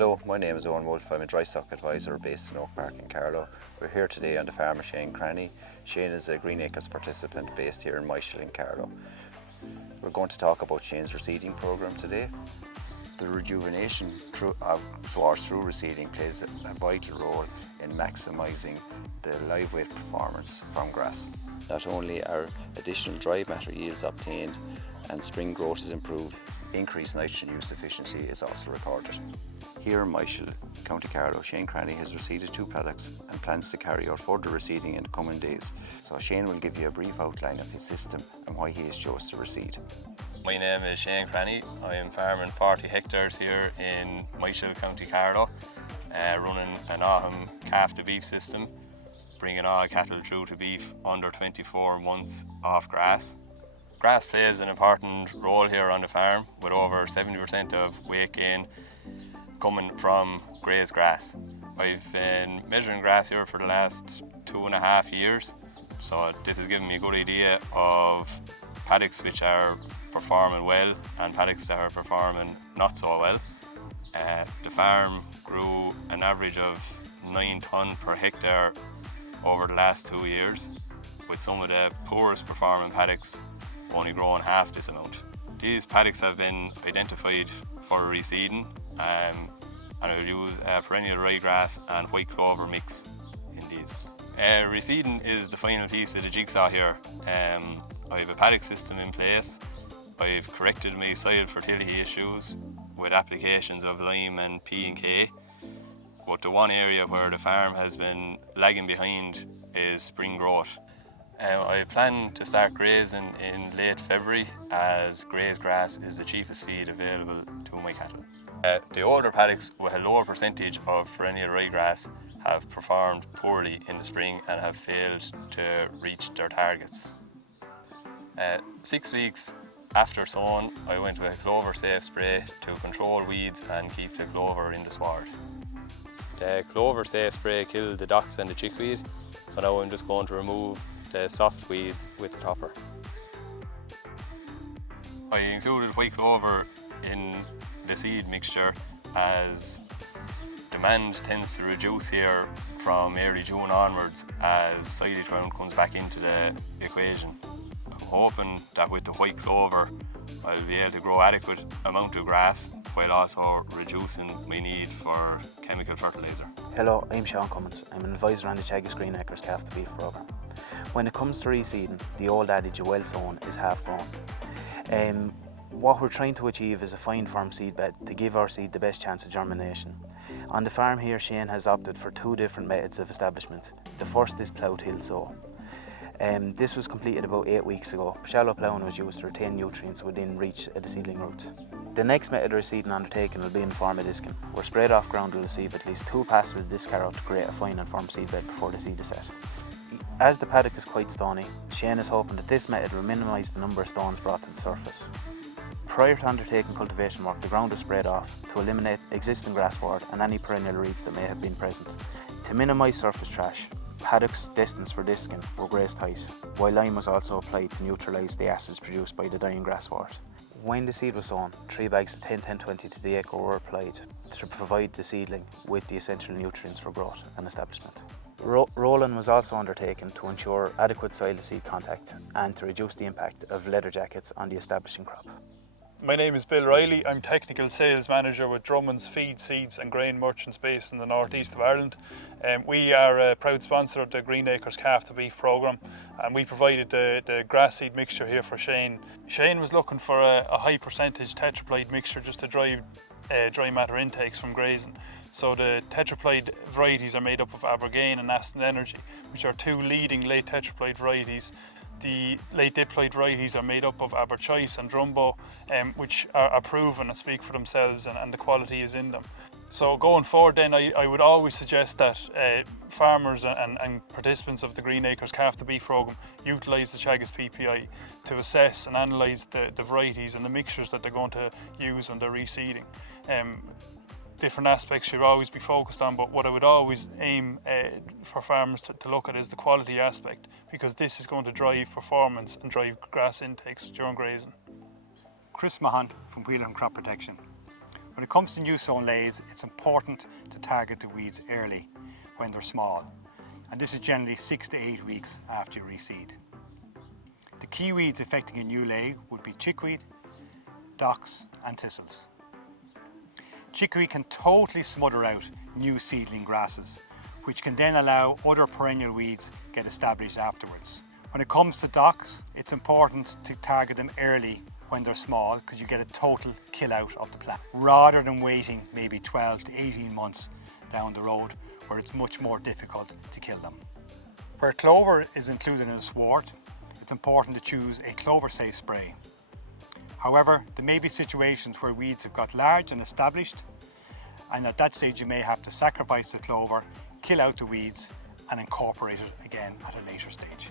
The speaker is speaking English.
Hello, my name is Owen Wolfe. I'm a dry stock advisor based in Oak Park in Carlow. We're here today on the farm of Shane Cranny. Shane is a Greenacres participant based here in Michael in Carlow. We're going to talk about Shane's reseeding program today. The rejuvenation source through reseeding plays a vital role in maximising the live weight performance from grass. Not only are additional dry matter yields obtained and spring growth is improved, increased nitrogen use efficiency is also recorded. Here in Michael, County Carlow, Shane Cranny has reseeded 2 paddocks and plans to carry out further reseeding in the coming days. So Shane will give you a brief outline of his system and why he has chosen to reseed. My name is Shane Cranny. I am farming 40 hectares here in Michael, County Carlow, running an Aham calf to beef system, bringing all cattle through to beef under 24 months off grass. Grass plays an important role here on the farm, with over 70% of weight gain coming from grazed grass. I've been measuring grass here for the last 2.5 years, so this has given me a good idea of paddocks which are performing well and paddocks that are performing not so well. The farm grew an average of 9 tonne per hectare over the last 2 years, with some of the poorest performing paddocks only growing half this amount. These paddocks have been identified for reseeding, and I will use perennial ryegrass and white clover mix in these. Reseeding is the final piece of the jigsaw here. I have a paddock system in place. I've corrected my soil fertility issues with applications of lime and P and K. But the one area where the farm has been lagging behind is spring growth. I plan to start grazing in late February, as grazed grass is the cheapest feed available to my cattle. The older paddocks with a lower percentage of perennial ryegrass have performed poorly in the spring and have failed to reach their targets. 6 weeks after sowing, I went with a Clover safe spray to control weeds and keep the clover in the sward. The Clover safe spray killed the docks and the chickweed, so now I'm just going to remove the soft weeds with the topper. I included white clover in the seed mixture as demand tends to reduce here from early June onwards as silage ground comes back into the equation. I'm hoping that with the white clover I'll be able to grow adequate amount of grass while also reducing my need for chemical fertiliser. Hello, I'm Sean Cummins. I'm an advisor on the Teagasc Greenacres calf to beef programme. When it comes to reseeding, the old adage of well sown is half grown. What we're trying to achieve is a fine firm seed bed to give our seed the best chance of germination. On the farm here, Shane has opted for 2 different methods of establishment. The first is ploughed hill sow. This was completed about 8 weeks ago. Shallow ploughing was used to retain nutrients within reach of the seedling root. The next method of reseeding undertaken will be in the form of disking, where sprayed off ground will receive at least 2 passes of disc harrow to create a fine and firm seed bed before the seed is set. As the paddock is quite stony, Shane is hoping that this method will minimise the number of stones brought to the surface. Prior to undertaking cultivation work, the ground is sprayed off to eliminate existing grass sward and any perennial reeds that may have been present. To minimise surface trash, paddocks destined for disking were grazed tight, while lime was also applied to neutralise the acids produced by the dying grass sward. When the seed was sown, 3 bags of 10-10-20 to the acre were applied to provide the seedling with the essential nutrients for growth and establishment. Rolling was also undertaken to ensure adequate soil to seed contact and to reduce the impact of leather jackets on the establishing crop. My name is Bill Riley. I'm Technical Sales Manager with Drummond's Feed, Seeds and Grain Merchants based in the northeast of Ireland. We are a proud sponsor of the Greenacres calf to beef programme, and we provided the grass seed mixture here for Shane. Shane was looking for a high percentage tetraploid mixture just to drive dry matter intakes from grazing. So the tetraploid varieties are made up of Abergain and Aston Energy, which are 2 leading late tetraploid varieties. The late diploid varieties are made up of Aberchoice and Drumbo, which are proven and speak for themselves, and the quality is in them. So going forward then, I would always suggest that farmers and participants of the Greenacres calf to beef programme utilise the Teagasc PPI to assess and analyse the varieties and the mixtures that they're going to use when they're reseeding. Different aspects should always be focused on, but what I would always aim for farmers to look at is the quality aspect, because this is going to drive performance and drive grass intakes during grazing. Chris Mahan from Whelan Crop Protection. When it comes to new sown lays, it's important to target the weeds early when they're small, and this is generally 6 to 8 weeks after you reseed. The key weeds affecting a new lay would be chickweed, docks and thistles. Chickweed can totally smother out new seedling grasses, which can then allow other perennial weeds get established afterwards. When it comes to docks, it's important to target them early when they're small because you get a total kill out of the plant, rather than waiting maybe 12 to 18 months down the road where it's much more difficult to kill them. Where clover is included in a sward, it's important to choose a clover safe spray. However, there may be situations where weeds have got large and established, and at that stage you may have to sacrifice the clover, kill out the weeds and incorporate it again at a later stage.